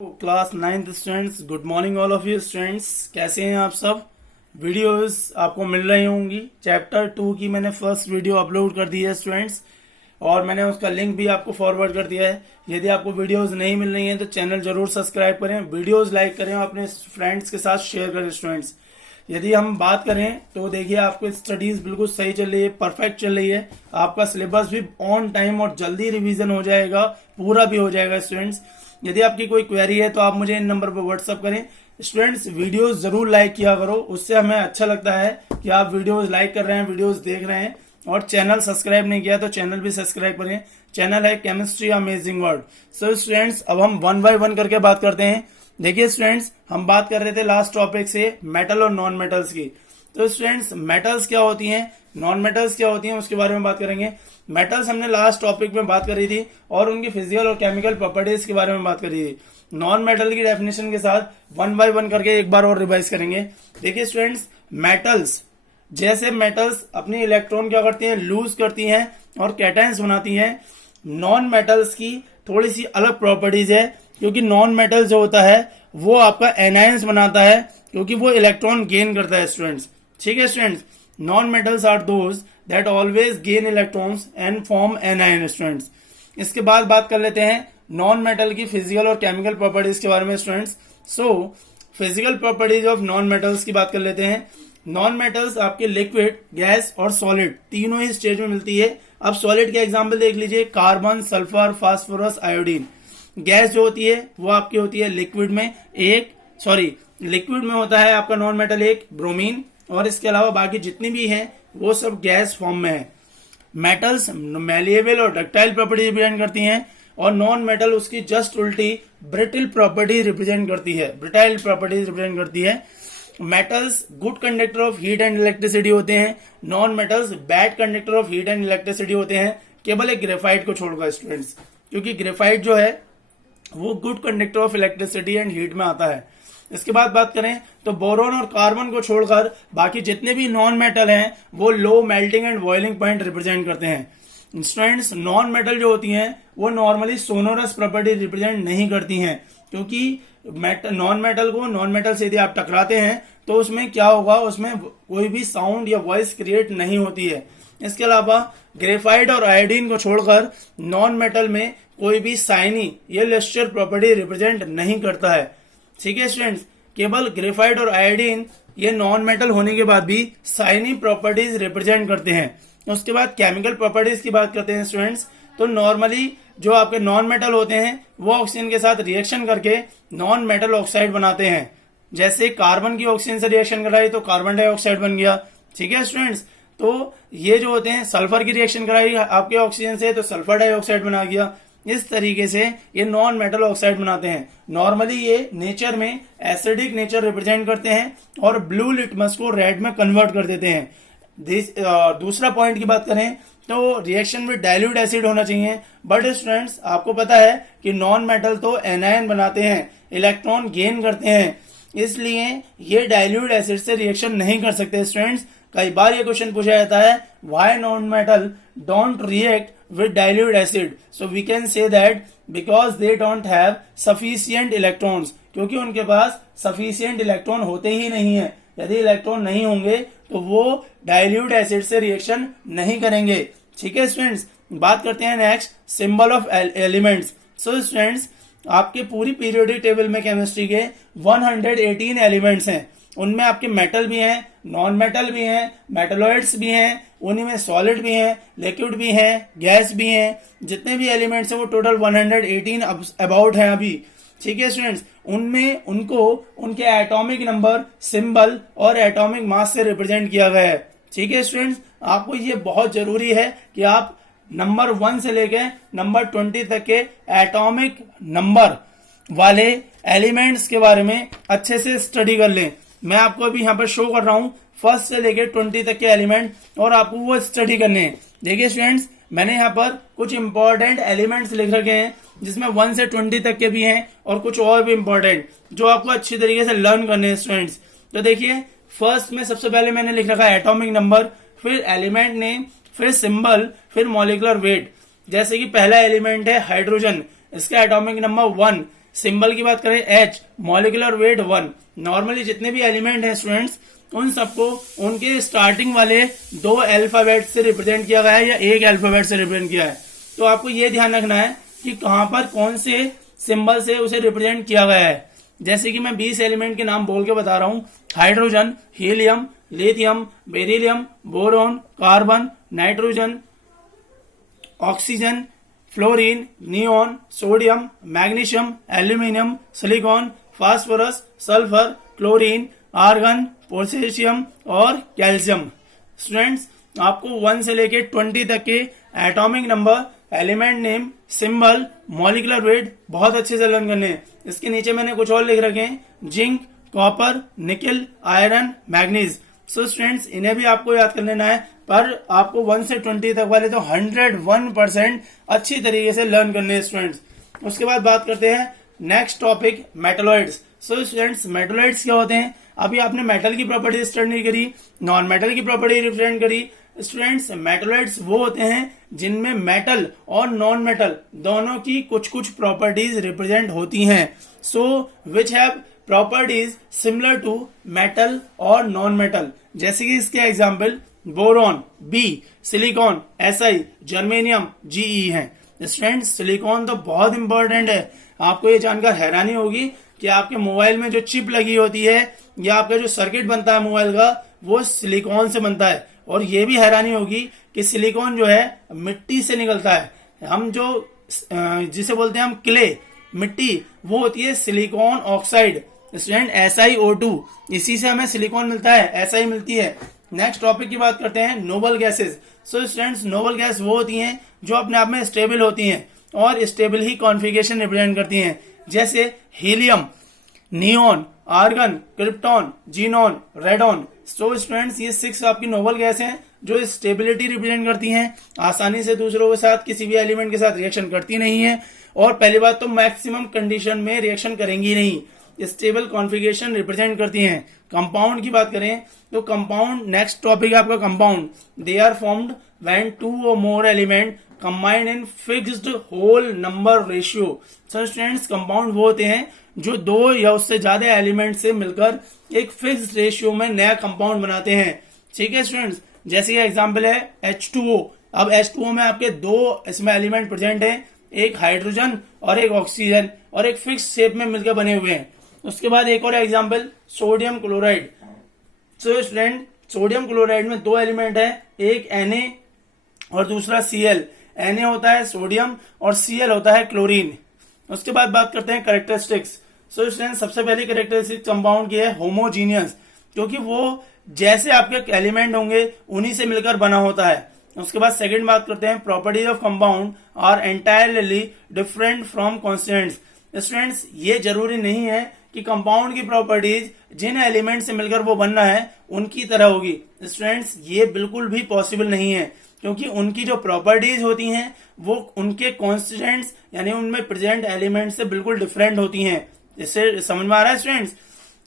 Class ninth students, good morning all of you students. कैसे हैं आप सब। वीडियोस आपको मिल रही होंगी। चैप्टर 2 की मैंने फर्स्ट वीडियो अपलोड कर दी है स्टूडेंट्स, और मैंने उसका लिंक भी आपको फॉरवर्ड कर दिया है। यदि आपको वीडियोस नहीं मिल रही हैं तो चैनल जरूर सब्सक्राइब करें, वीडियोस लाइक करें और अपने फ्रेंड्स के साथ शेयर करें स्टूडेंट्स। यदि हम बात करें तो देखिए, आपको स्टडीज बिल्कुल सही चल रही है, परफेक्ट चल रही है। आपका सिलेबस भी ऑन टाइम और जल्दी रिवीजन हो जाएगा, पूरा भी हो जाएगा स्टूडेंट्स। यदि आपकी कोई क्वेरी है तो आप मुझे इन नंबर पर व्हाट्सअप करें। स्टूडेंट्स, वीडियोस जरूर लाइक किया करो, उससे हमें अच्छा लगता है कि आप वीडियोस लाइक कर रहे हैं, वीडियोस देख रहे हैं। और चैनल सब्सक्राइब नहीं किया तो चैनल भी सब्सक्राइब करें। चैनल है chemistry amazing world. So students, अब हम वन बाय वन करके बात करते हैं। देखिए स्टूडेंट्स, हम बात कर रहे थे लास्ट टॉपिक से मेटल और नॉन मेटल्स की। तो स्टूडेंट्स, मेटल्स क्या होती हैं, नॉन मेटल्स क्या होती हैं, उसके बारे में बात करेंगे। मेटल्स हमने लास्ट टॉपिक में बात करी थी और उनकी फिजिकल और केमिकल प्रॉपर्टीज के बारे में बात करी थी। नॉन मेटल की डेफिनेशन के साथ वन बाय वन करके एक बार और रिवाइज करेंगे। देखिए स्टूडेंट्स, मेटल्स जैसे मेटल्स अपनी इलेक्ट्रॉन क्या करती हैं, लूज करती हैं और कैटायंस बनाती हैं। नॉन मेटल्स की थोड़ी सी अलग प्रॉपर्टीज है, क्योंकि नॉन मेटल जो होता है वो आपका एनायंस बनाता है, क्योंकि वो इलेक्ट्रॉन गेन करता है स्टूडेंट्स। ठीक है students, non metals are those that always gain electrons and form anion students. इसके बाद बात कर लेते हैं नॉन मेटल की फिजिकल और केमिकल प्रॉपर्टीज के बारे में students. So physical properties of non metals की बात कर लेते हैं। नॉन मेटल्स आपके लिक्विड, गैस और सॉलिड तीनों ही स्टेज में मिलती है। अब सॉलिड के एग्जांपल देख लीजिए, carbon, sulphur, phosphorus, iodine. Gas जो होती है वो आपकी होती है लिक्विड में लिक्विड में होता है आपका नॉन मेटल एक ब्रोमीन, और इसके अलावा बाकी जितनी भी हैं वो सब गैस फॉर्म में है। मेटल्स मैलिएबल और डक्टाइल प्रॉपर्टी रिप्रेजेंट करती हैं, और नॉन मेटल उसकी जस्ट उल्टी ब्रिटल प्रॉपर्टी रिप्रेजेंट करती है, ब्रिटाइल प्रॉपर्टीज रिप्रेजेंट करती है। Metals good conductor of heat and electricity होते हैं, non metals bad conductor of heat and electricity होते हैं, केवल एक ग्रेफाइट को छोड़कर स्टूडेंट्स, क्योंकि ग्रेफाइट जो है वो good conductor of electricity and heat में आता है। इसके बाद बात करें तो बोरोन और कार्बन को छोड़कर बाकी जितने भी नॉन मेटल हैं वो low melting and boiling point represent करते हैं। स्टूडेंट्स, नॉन मेटल जो होती हैं वो नॉर्मली सोनोरस प्रॉपर्टी रिप्रेजेंट नहीं करती हैं, क्योंकि नॉन मेटल से यदि आप टकराते हैं तो उसमें क्या होगा, उसमें कोई भी साउंड या वॉइस क्रिएट नहीं होती है। इसके अलावा ग्रेफाइट और आयोडीन को छोड़कर नॉन मेटल में कोई भी साइनी या लस्टर प्रॉपर्टी रिप्रेजेंट नहीं करता है। ठीक है स्टूडेंट्स, केवल ग्रेफाइट और आयोडीन ये नॉन मेटल होने के बाद भी साइनी प्रॉपर्टीज रिप्रेजेंट करते हैं। उसके बाद केमिकल प्रॉपर्टीज की बात करते हैं स्टूडेंट्स। तो नॉर्मली जो आपके नॉन मेटल होते हैं वो ऑक्सीजन के साथ रिएक्शन करके नॉन मेटल ऑक्साइड बनाते हैं। जैसे कार्बन की ऑक्सीजन से रिएक्शन कराई तो कार्बन डाइऑक्साइड बन गया। ठीक है स्टूडेंट्स, तो ये जो होते हैं सल्फर की रिएक्शन कराई आपके ऑक्सीजन से तो सल्फर डाइऑक्साइड बना गया। इस तरीके से ये नॉन मेटल ऑक्साइड बनाते हैं। नॉर्मली ये नेचर में एसिडिक नेचर रिप्रेजेंट करते हैं और ब्लू लिटमस को रेड में कन्वर्ट कर देते हैं। दूसरा पॉइंट की बात करें तो रिएक्शन में डाइल्यूट एसिड होना चाहिए, बट स्टूडेंट्स आपको पता है कि नॉन मेटल तो एनायन बनाते हैं, इलेक्ट्रॉन गेन करते हैं, इसलिए ये डाइल्यूट एसिड से रिएक्शन नहीं कर सकते स्टूडेंट्स। कई बार ये क्वेश्चन पूछा जाता है, why non metal don't react with dilute acid? So we can say that because they don't have sufficient electrons, क्योंकि उनके पास sufficient इलेक्ट्रॉन होते ही नहीं है। यदि इलेक्ट्रॉन नहीं होंगे तो वो डाइल्यूट एसिड से रिएक्शन नहीं करेंगे। ठीक है स्टूडेंट्स, बात करते हैं next symbol of elements. So students, आपके पूरी पीरियोडिक टेबल में केमिस्ट्री के 118 एलिमेंट्स हैं। उनमें आपके मेटल भी हैं, नॉन मेटल भी हैं, मेटलॉइड्स भी हैं, उन्हीं में सॉलिड भी हैं, लिक्विड भी हैं, गैस भी हैं। जितने भी एलिमेंट्स हैं वो टोटल 118 अबाउट हैं अभी। ठीक है स्टूडेंट्स, उनमें उनको उनके एटॉमिक नंबर, सिंबल और एटॉमिक मास से रिप्रेजेंट किया गया है। ठीक है स्टूडेंट्स, आपको ये बहुत जरूरी है कि आप नंबर 1 से लेके नंबर 20 तक के एटॉमिक नंबर वाले एलिमेंट्स के बारे में अच्छे से स्टडी कर लें। मैं आपको अभी यहाँ पर शो कर रहा हूँ फर्स्ट से लेके 20 तक के एलिमेंट, और आपको वो स्टडी करने हैं। देखिए स्टूडेंट्स, मैंने यहाँ पर कुछ इंपॉर्टेंट एलिमेंट्स लिख रखे हैं, जिसमें 1 से 20 तक के भी हैं और कुछ और भी इंपॉर्टेंट जो आपको अच्छी तरीके से लर्न करने हैं स्टूडेंट्स। तो देखिए, फर्स्ट में सबसे पहले मैंने लिख रखा है एटॉमिक नंबर, फिर एलिमेंट नेम, फिर सिंबल, फिर मॉलिक्यूलर वेट। जैसे कि पहला एलिमेंट है हाइड्रोजन, इसका एटॉमिक नंबर 1, सिंबल की बात करें H, मॉलिक्यूलर वेट 1। नॉर्मली जितने भी एलिमेंट हैं स्टूडेंट्स, उन सबको उनके स्टार्टिंग वाले 2 अल्फाबेट से रिप्रेजेंट किया गया है या एक अल्फाबेट से रिप्रेजेंट किया है। तो आपको ये ध्यान रखना है कि कहां पर कौन से सिंबल से उसे रिप्रेजेंट किया गया है। जैसे कि मैं 20 एलिमेंट के नाम बोल के बता रहा हूं: hydrogen, helium, lithium, beryllium, boron, carbon, nitrogen, oxygen, fluorine, neon, sodium, magnesium, aluminium, silicon, phosphorus, sulphur, chlorine, argon, potassium और कैल्शियम। स्टूडेंट्स, आपको 1 से लेके 20 तक के atomic number, element name, symbol, molecular weight बहुत अच्छे से लर्न करने हैं। इसके नीचे मैंने कुछ और लिख रखे हैं: जिंक, कॉपर, निकल, आयरन, मैग्नीज। सो स्टूडेंट्स, इन्हें भी आपको याद कर लेना है, पर आपको 1 से 20 तक वाले तो 101% अच्छी तरीके से लर्न करने हैं स्टूडेंट्स। उसके बाद बात करते हैं next topic, metalloids. So students, metalloids क्या होते हैं? अभी आपने मेटल की प्रॉपर्टी स्टडी करी, नॉन मेटल की प्रॉपर्टी रिप्रेजेंट करी। स्टूडेंट्स, मेटलॉइड्स वो होते हैं जिनमें मेटल और नॉन मेटल दोनों की कुछ कुछ प्रॉपर्टीज रिप्रेजेंट होती हैं। So which have properties similar to metal और नॉन मेटल। जैसे कि इसके example boron B, silicon SI, germanium GE हैं। स्टूडेंट्स, सिलिकॉन तो बहुत इंपॉर्टेंट है। आपको ये जानकर हैरानी होगी कि आपके मोबाइल में जो चिप लगी होती है या आपका जो सर्किट बनता है मोबाइल का, वो सिलिकॉन से बनता है। और ये भी हैरानी होगी कि सिलिकॉन जो है मिट्टी से निकलता है। हम जो जिसे बोलते हैं हम क्ले, मिट्टी, वो होती है सिलिकॉन ऑक्साइड। स्टूडेंट, SiO2, इसी से हमें सिलिकॉन मिलता है, SI मिलती है। नेक्स्ट टॉपिक की बात करते हैं, noble gases. So students, noble gas वो होती हैं जो अपने आप में स्टेबल होती हैं और स्टेबल ही कॉन्फ़िगरेशन रिप्रेजेंट करती हैं। जैसे helium, neon, argon, krypton, xenon, radon. So students, ये 6 आपकी नोबल गैस हैं जो स्टेबिलिटी रिप्रेजेंट करती हैं, आसानी से दूसरों के साथ, किसी भी एलिमेंट के साथ रिएक्शन करती नहीं है, और पहली बात तो मैक्सिमम कंडीशन में रिएक्शन करेंगी नहीं, स्टेबल कॉन्फ़िगरेशन रिप्रेजेंट करती हैं। कंपाउंड की बात करें तो कंपाउंड, नेक्स्ट टॉपिक है आपका compound. They are formed when 2 or more element combined in fixed whole number ratio. So students, compound वो होते हैं जो 2 या उससे ज्यादा एलिमेंट से मिलकर एक फिक्स्ड रेशियो में नया कंपाउंड बनाते हैं। ठीक है स्टूडेंट्स, जैसे ये एग्जांपल है H2O। अब H2O में आपके 2 इसमें एलिमेंट प्रेजेंट है, एक हाइड्रोजन और एक ऑक्सीजन, और एक फिक्स शेप में मिलकर बने हुए हैं। उसके बाद एक और example, sodium chloride. So student, sodium chloride में 2 एलिमेंट है, एक Na और दूसरा Cl। Na होता है सोडियम और Cl होता है क्लोरीन। उसके बाद बात करते हैं कैरेक्टरिस्टिक्स। सो स्टूडेंट, सबसे पहली कैरेक्टरिस्टिक कंपाउंड की है होमोजीनियस, क्योंकि वो जैसे आपके एलिमेंट होंगे उन्हीं से मिलकर बना होता है। उसके बाद सेकंड बात करते हैं, properties of compound are entirely different from constituents. Students, ये जरूरी नहीं है कि कंपाउंड की प्रॉपर्टीज जिन एलिमेंट से मिलकर वो बनना है उनकी तरह होगी। स्टूडेंट्स, ये बिल्कुल भी पॉसिबल नहीं है, क्योंकि उनकी जो प्रॉपर्टीज होती हैं वो उनके कॉन्स्टिट्यूएंट्स यानी उनमें प्रेजेंट एलिमेंट से बिल्कुल डिफरेंट होती हैं। इससे समझ में आ रहा है स्टूडेंट्स?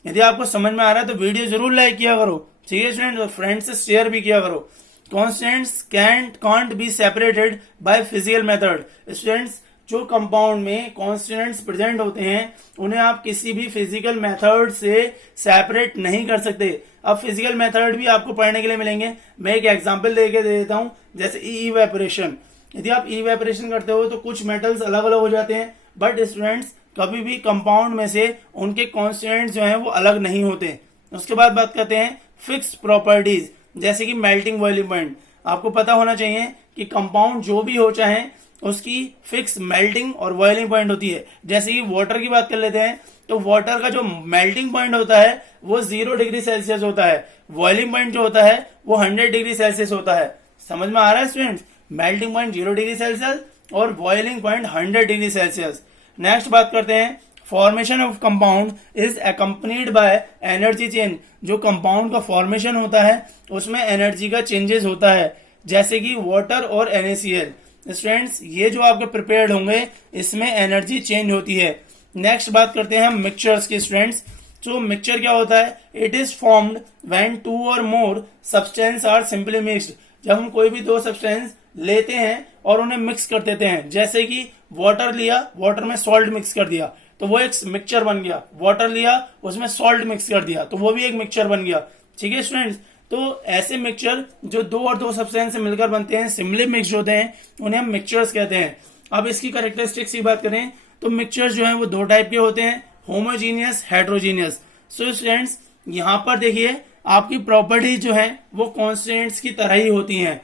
यदि आपको समझ में आ रहा है तो वीडियो जरूर लाइक किया करो, ठीक है स्टूडेंट्स, और फ्रेंड्स से शेयर भी किया करो। Constants can't be separated by physical method. Students, जो कंपाउंड में कॉन्स्टेंट्स प्रेजेंट होते हैं उन्हें आप किसी भी फिजिकल मेथड से सेपरेट नहीं कर सकते। अब फिजिकल मेथड भी आपको पढ़ने के लिए मिलेंगे। मैं एक एग्जांपल दे देता हूं, जैसे इवेपोरेशन। यदि आप इवेपोरेशन करते हो तो कुछ मेटल्स अलग अलग हो जाते हैं, बट स्टूडेंट्स कभी भी कंपाउंड में से उनके कॉन्स्टेंट्स जो हैं वो अलग नहीं होते। उसके बाद बात करते हैं फिक्स्ड प्रॉपर्टीज, जैसे कि मेल्टिंग बॉइलिंग पॉइंट। आपको पता होना चाहिए कि कंपाउंड जो भी हो चाहे उसकी फिक्स मेल्टिंग और बॉइलिंग पॉइंट होती है। जैसे कि वाटर की बात कर लेते हैं तो वाटर का जो मेल्टिंग पॉइंट होता है वो 0 डिग्री सेल्सियस होता है, बॉइलिंग पॉइंट जो होता है वो 100 डिग्री सेल्सियस होता है। समझ में आ रहा है students? Melting point 0 degree Celsius और boiling point 100 degree Celsius. Next बात करते हैं, formation of compound is accompanied by energy change. जो कंपाउंड का फॉर्मेशन होता है उसमें एनर्जी का चेंजेस होता है, जैसे कि वाटर और NaCl। स्टूडेंट्स, ये जो आपके प्रिपेयर्ड होंगे इसमें एनर्जी चेंज होती है। नेक्स्ट बात करते हैं हम मिक्सचर्स की। स्टूडेंट्स, तो मिक्सचर क्या होता है? It is formed when 2 or more substance are simply mixed. जब हम कोई भी 2 सब्सटेंस लेते हैं और उन्हें मिक्स कर देते हैं, जैसे कि वाटर लिया, वाटर में सॉल्ट मिक्स कर दिया, तो वो एक मिक्सचर बन गया। वाटर लिया, उसमें सॉल्ट मिक्स कर दिया, तो वो भी एक मिक्सचर बन गया। ठीक है स्टूडेंट्स, तो ऐसे मिक्सचर जो दो और दो सब्सटेंस से मिलकर बनते हैं, सिमिलर मिक्स होते हैं, उन्हें हम मिक्सचर्स कहते हैं। अब इसकी कैरेक्टरिस्टिक्स की बात करें तो मिक्सचर जो है वो दो टाइप के होते हैं, होमोजीनियस, हेट्रोजीनियस। सो स्टूडेंट्स यहाँ पर देखिए आपकी प्रॉपर्टीज जो है वो कॉन्स्टेंट्स की तरह ही होती हैं।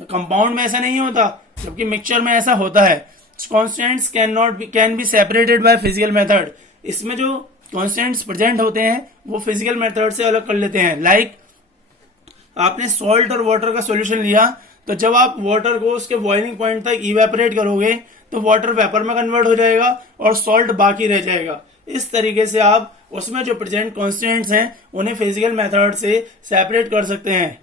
कंपाउंड में ऐसा नहीं होता, जबकि मिक्सचर में ऐसा होता है। Constants can be separated by physical method. इसमें जो कॉन्स्टेंट्स प्रेजेंट होते हैं वो फिजिकल मेथड से अलग कर लेते हैं। लाइक आपने सॉल्ट और वाटर का सॉल्यूशन लिया, तो जब आप वाटर को उसके बॉइलिंग पॉइंट तक इवेपोरेट करोगे तो वाटर वेपर में कन्वर्ट हो जाएगा और सॉल्ट बाकी रह जाएगा। इस तरीके से आप उसमें जो प्रेजेंट कॉन्स्टेंट्स हैं उन्हें फिजिकल मेथड से सेपरेट कर सकते हैं।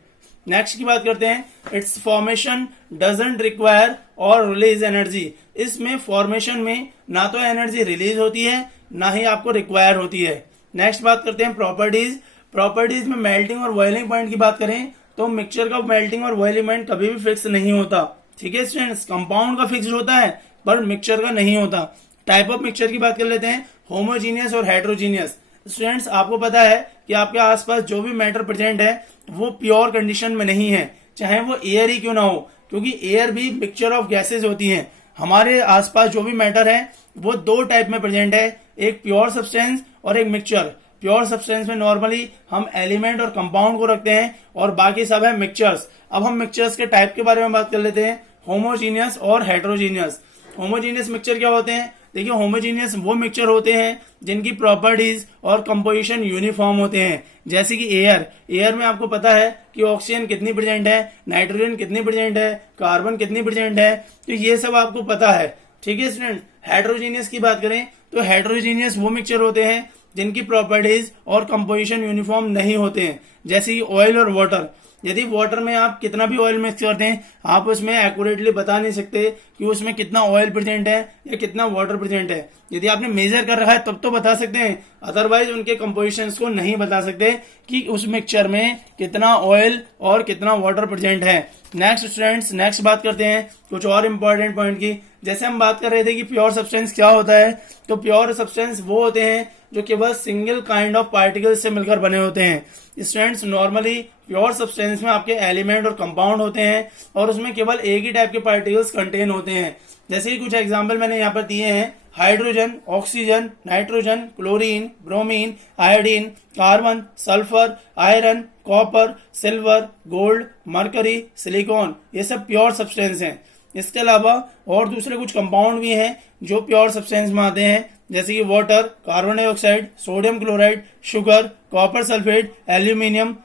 नेक्स्ट की बात करते हैं, इट्स फॉर्मेशन डजंट रिक्वायर और रिलीज एनर्जी। इसमें फॉर्मेशन में ना तो एनर्जी रिलीज होती है ना ही आपको रिक्वायर होती है। नेक्स्ट बात करते हैं प्रॉपर्टीज। प्रॉपर्टीज में मेल्टिंग और बॉइलिंग पॉइंट की बात करें तो मिक्सचर का मेल्टिंग और बॉइलिंग पॉइंट कभी भी फिक्स नहीं होता। ठीक है स्टूडेंट्स, कंपाउंड का फिक्स होता है पर मिक्सचर का नहीं होता। टाइप ऑफ मिक्सचर की बात कर लेते हैं, होमोजीनियस और हेट्रोजीनियस। स्टूडेंट्स आपको पता है कि आपके आसपास जो भी मैटर प्रेजेंट है वो प्योर कंडीशन में नहीं है, चाहे वो एयर ही क्यों ना हो, क्योंकि एयर भी मिक्सचर ऑफ गैसेज होती हैं। हमारे आसपास जो भी मैटर है वो दो टाइप में प्रेजेंट है, एक प्योर सब्सटेंस और एक मिक्सचर। प्योर सब्सटेंस में नॉर्मली हम एलिमेंट और कंपाउंड को रखते हैं और बाकी सब है मिक्सचर्स। अब हम मिक्सचर्स के टाइप के बारे में बात कर लेते हैं, होमोजीनियस और हेट्रोजीनियस। होमोजीनियस मिक्सचर क्या होते हैं? देखिए होमोजीनियस वो मिक्सचर होते हैं जिनकी प्रॉपर्टीज और कंपोजिशन यूनिफॉर्म होते हैं। जैसे कि एयर में आपको पता है कि ऑक्सीजन कितनी प्रेजेंट है, नाइट्रोजन कितनी प्रेजेंट है, कार्बन कितनी प्रेजेंट है, तो ये सब आपको पता है। ठीक है स्टूडेंट, हेट्रोजीनियस की बात करें तो हेट्रोजीनियस वो मिक्सचर होते हैं जिनकी प्रॉपर्टीज और कंपोजिशन यूनिफॉर्म नहीं होते हैं। जैसे कि ऑयल और वाटर, यदि वाटर में आप कितना भी ऑयल मिक्स करते हैं आप उसमें एक्यूरेटली बता नहीं सकते कि उसमें कितना ऑयल प्रेजेंट है या कितना वाटर प्रेजेंट है। यदि आपने मेजर कर रखा है तब तो बता सकते हैं, अदरवाइज उनके कंपोजिशंस को नहीं बता सकते कि उस मिक्सचर में कितना ऑयल और कितना वाटर प्रेजेंट है। नेक्स्ट स्टूडेंट्स, नेक्स्ट बात करते हैं कुछ और इंपॉर्टेंट पॉइंट की। जैसे हम बात कर रहे थे कि प्योर सब्सटेंस क्या होता है, तो प्योर सब्सटेंस वो होते हैं जो केवल सिंगल काइंड ऑफ पार्टिकल्स से मिलकर बने होते हैं। स्टूडेंट्स नॉर्मली प्योर सब्सटेंस में आपके एलिमेंट और कंपाउंड होते हैं और उसमें केवल एक ही टाइप के पार्टिकल्स कंटेन होते हैं। जैसे कि कुछ एग्जांपल मैंने यहाँ पर दिए हैं, hydrogen, oxygen, nitrogen, chlorine, bromine, iodine, carbon, sulphur, iron, copper, silver, gold, mercury, silicon, ये सब प्योर सब्सटेंस हैं। इसके अलावा और दूसरे कुछ कंपाउंड भी हैं जो प्योर सब्सटेंस में आते हैं, जैसे कि water, carbon dioxide, sodium chloride, sugar, copper sulphate, aluminium.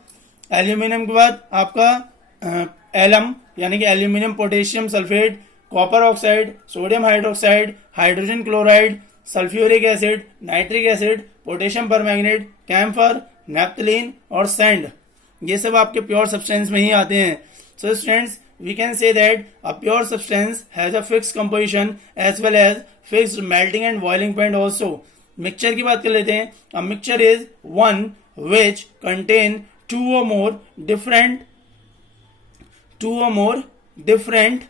Aluminium के बाद आपका एलम यानी कि aluminium potassium sulphate, copper oxide, sodium hydroxide, hydrogen chloride, sulphuric acid, nitric acid, potassium permanganate, camphor, naphthalene और सैंड, ये सब आपके प्योर सब्सटेंस में ही आते हैं। So students, we can say that a pure substance has a fixed composition as well as fixed melting and boiling point also. Mixture की बात कर लेते हैं। A mixture is one which contain two or more different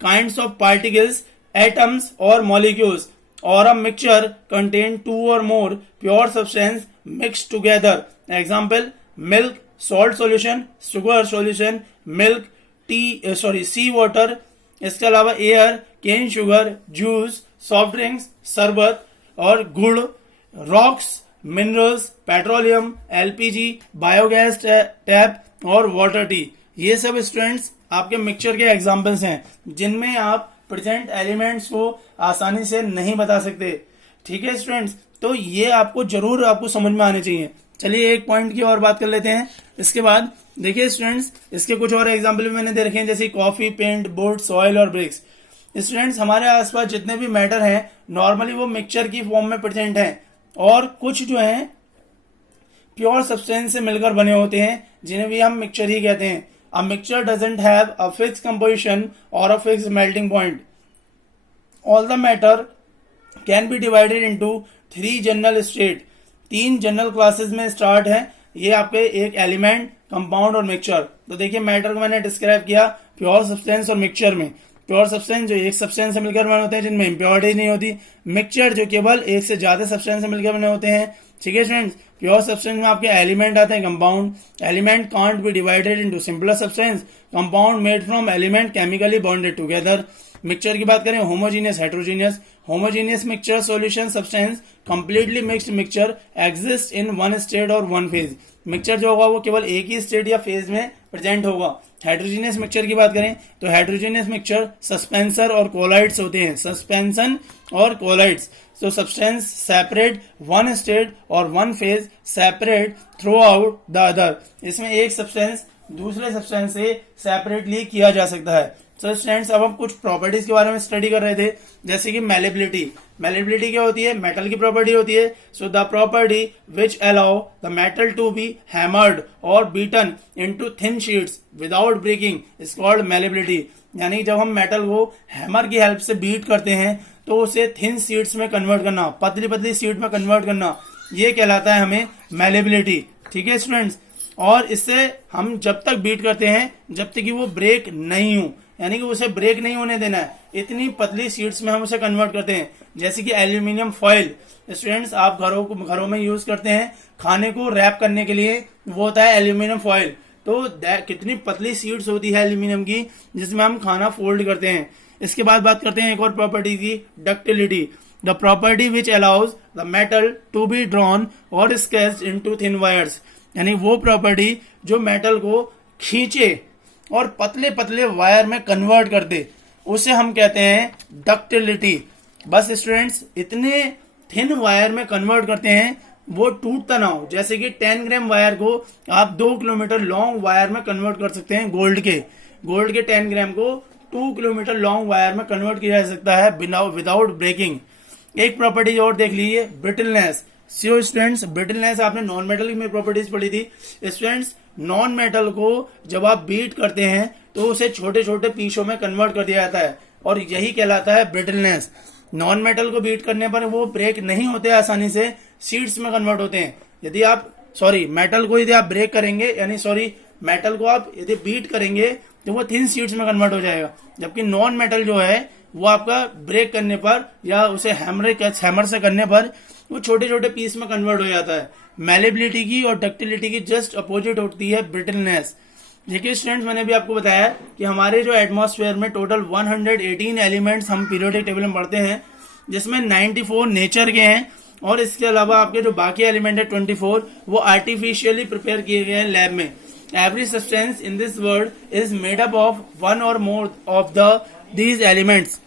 kinds of particles, atoms or molecules, or a mixture contain two or more pure substance mixed together. Example, milk, salt solution, sugar solution, milk, sea water. इसके अलावा air, cane sugar, juice, soft drinks, शरबत और गुड़, rocks, minerals, petroleum, LPG, biogas tap और water tea, ये सब students आपके mixture के एग्जांपल्स हैं जिनमें आप प्रेजेंट एलिमेंट्स को आसानी से नहीं बता सकते। ठीक है स्टूडेंट्स, तो ये आपको जरूर समझ में आने चाहिए। चलिए एक पॉइंट की और बात कर लेते हैं। इसके बाद देखिए स्टूडेंट्स, इसके कुछ और एग्जाम्पल भी मैंने दे रखे हैं, जैसे कॉफी, पेंट, बोर्ड, सॉइल और ब्रिक्स। स्टूडेंट्स हमारे आसपास जितने भी मैटर हैं नॉर्मली वो मिक्सचर की फॉर्म में प्रेजेंट हैं और कुछ जो हैं प्योर सब्सटेंस से मिलकर बने होते हैं जिन्हें भी हम मिक्सचर ही कहते हैं। A mixture doesn't have a fix composition और a fix melting point. All the matter can be divided into 3 general state. 3 general classes में स्टार्ट है ये आपके, एक एलिमेंट, कंपाउंड और मिक्सचर। तो देखिए मैटर को मैंने डिस्क्राइब किया प्योर सब्सटेंस और मिक्सचर में। प्योर सब्सटेंस जो एक सब्सटेंस से मिलकर बने होते हैं जिनमें इम्प्योरिटी नहीं होती। मिक्सचर जो केवल एक से ज्यादा सब्सटेंस से मिलकर बने होते हैं। ठीक है स्टूडेंट्स, प्योर सब्सटेंस में आपके एलिमेंट आते हैं compound. Element can't be divided into simpler substance, compound made from element chemically bonded together. Mixture की बात करें, homogeneous, heterogeneous. Homogeneous mixture solution substance completely mixed mixture exist in one state और one phase. Mixture जो होगा वो केवल एक ही state या फेज में प्रेजेंट होगा। हेटेरोजीनियस मिक्सचर की बात करें तो हेटेरोजीनियस मिक्सचर सस्पेंसर और कोलाइड्स होते हैं। सस्पेंशन और collides, so substance separate one state और one phase separate throughout the other। इसमें एक सब्सटेंस दूसरे सब्सटेंस से सेपरेटली किया जा सकता है। सो स्टूडेंट्स, अब हम कुछ प्रॉपर्टीज के बारे में स्टडी कर रहे थे, जैसे कि मैलेबिलिटी। मैलेबिलिटी क्या होती है? मेटल की प्रॉपर्टी होती है। So the property which allow the metal to be hammered और beaten into thin sheets without breaking is called malleability. यानी जब हम मेटल को हैमर की हेल्प से बीट करते हैं तो उसे थिन शीट्स में कन्वर्ट करना, पतली पतली शीट में कन्वर्ट करना, ये कहलाता है हमें मैलेबिलिटी। ठीक है स्टूडेंट्स, और इससे हम जब तक बीट करते हैं जब तक कि वो ब्रेक नहीं हो, यानी कि उसे ब्रेक नहीं होने देना है, इतनी पतली शीट्स में हम उसे कन्वर्ट करते हैं। जैसे कि एल्यूमिनियम फॉइल स्टूडेंट्स आप घरों में यूज करते हैं खाने को रैप करने के लिए, वो होता है एल्यूमिनियम फॉइल। तो कितनी पतली शीट्स होती है एल्यूमिनियम की जिसमें हम खाना फोल्ड करते हैं। इसके बाद बात करते हैं एक और प्रॉपर्टी की, ductility. The property which allows the metal to be drawn और स्केच्ड इनटू थिन वायर्स, यानी वो प्रॉपर्टी जो मेटल को खींचे और पतले पतले वायर में कन्वर्ट कर दे, उसे हम कहते हैं डक्टिलिटी। बस स्टूडेंट्स, इतने थिन वायर में कन्वर्ट करते हैं वो टूटता ना हो। जैसे कि 10 ग्राम वायर को आप 2 किलोमीटर लॉन्ग वायर में कन्वर्ट कर सकते हैं। गोल्ड के 10 ग्राम को 2 किलोमीटर लॉन्ग वायर में कन्वर्ट किया जा सकता है विदाउट ब्रेकिंग। एक प्रॉपर्टी और देख लीजिए, ब्रिटलनेस। सो स्टूडेंट्स, ब्रिटलनेस आपने नॉन मेटल में प्रॉपर्टीज पढ़ी थी। स्टूडेंट्स, नॉन मेटल को जब आप बीट करते हैं तो उसे छोटे छोटे पीसों में कन्वर्ट कर दिया जाता है और यही कहलाता है ब्रिटलनेस। नॉन मेटल को बीट करने पर वो ब्रेक नहीं होते, आसानी से शीट्स में कन्वर्ट होते हैं। यदि आप मेटल को यदि आप ब्रेक करेंगे, यानी मेटल को आप यदि बीट करेंगे तो वो थिन शीट्स में कन्वर्ट हो जाएगा। जबकि नॉन मेटल जो है वो आपका ब्रेक करने पर या उसे हैमर से करने पर वो छोटे छोटे पीस में कन्वर्ट हो जाता है। मैलेबिलिटी की और डक्टिलिटी की जस्ट अपोजिट होती है ब्रिटलनेस। देखिए स्टूडेंट्स, मैंने भी आपको बताया कि हमारे जो एटमॉस्फेयर में टोटल 118 एलिमेंट्स हम पीरियोडिक टेबल में पढ़ते हैं, जिसमें 94 नेचर के हैं और इसके अलावा आपके जो बाकी एलिमेंट है 24 वो आर्टिफिशियली प्रिपेयर किए गए हैं लैब में। Every substance in this world is made up of one और more of these elements.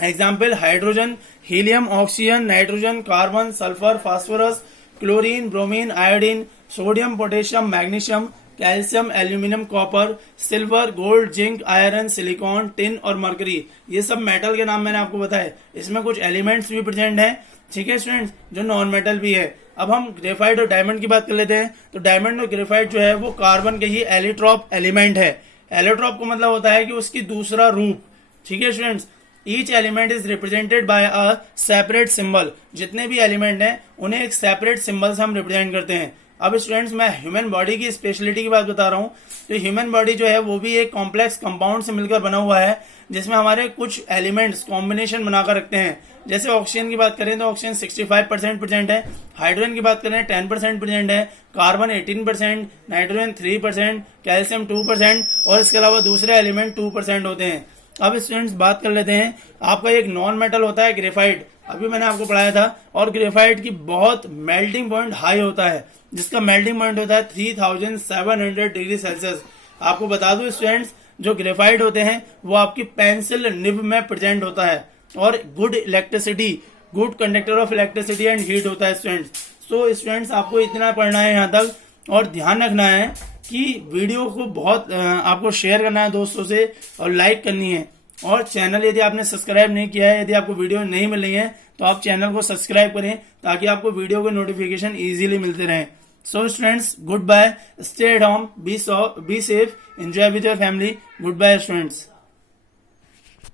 Example, hydrogen, helium, oxygen, nitrogen, carbon, sulphur, phosphorus, chlorine, bromine, iodine, sodium, potassium, magnesium, calcium, aluminium, copper, silver, gold, zinc, iron, silicon, tin और mercury. ये सब metal के नाम मैंने आपको बताए। इसमें कुछ एलिमेंट्स भी प्रेजेंट हैं, ठीक है स्टूडेंट्स, जो नॉन मेटल भी है। अब हम ग्रेफाइट और डायमंड की बात कर लेते हैं। तो डायमंड और ग्रेफाइट जो है वो कार्बन के ही एलिट्रॉप एलिमेंट है। एलिट्रॉप का मतलब होता है कि उसकी दूसरा रूप। ठीक है students, each element is represented by a separate symbol. जितने भी एलिमेंट हैं उन्हें एक सेपरेट सिंबल से हम रिप्रेजेंट करते हैं। अब स्टूडेंट्स, मैं ह्यूमन बॉडी की स्पेशलिटी की बात बता रहा हूँ। तो ह्यूमन बॉडी जो है वो भी एक कॉम्प्लेक्स कंपाउंड से मिलकर बना हुआ है, जिसमें हमारे कुछ एलिमेंट्स कॉम्बिनेशन बनाकर रखते हैं। जैसे ऑक्सीजन की बात करें तो ऑक्सीजन 65% प्रेजेंट है, हाइड्रोजन की बात करें 10% प्रेजेंट है, कार्बन 18%, नाइट्रोजन 3%, कैल्शियम 2% और इसके अलावा दूसरे एलिमेंट 2% होते हैं। अब स्टूडेंट्स बात कर लेते हैं, आपका एक नॉन मेटल होता है ग्रेफाइट, अभी मैंने आपको पढ़ाया था। और ग्रेफाइट की बहुत मेल्टिंग पॉइंट हाई होता है, जिसका मेल्टिंग पॉइंट होता है 3700 डिग्री सेल्सियस। आपको बता दूं स्टूडेंट्स, जो ग्रेफाइट होते हैं वो आपकी पेंसिल निब में प्रेजेंट होता है और good good conductor of electricity and heat होता है स्टूडेंट्स। सो स्टूडेंट्स, आपको इतना पढ़ना है यहाँ तक और ध्यान रखना है कि वीडियो को बहुत आपको शेयर करना है दोस्तों से और लाइक करनी है। और चैनल यदि आपने सब्सक्राइब नहीं किया है, यदि आपको वीडियो नहीं मिल रही है तो आप चैनल को सब्सक्राइब करें ताकि आपको वीडियो के नोटिफिकेशन इजीली मिलते रहें। So students, goodbye, stay at home, be safe, enjoy with your family. Goodbye students.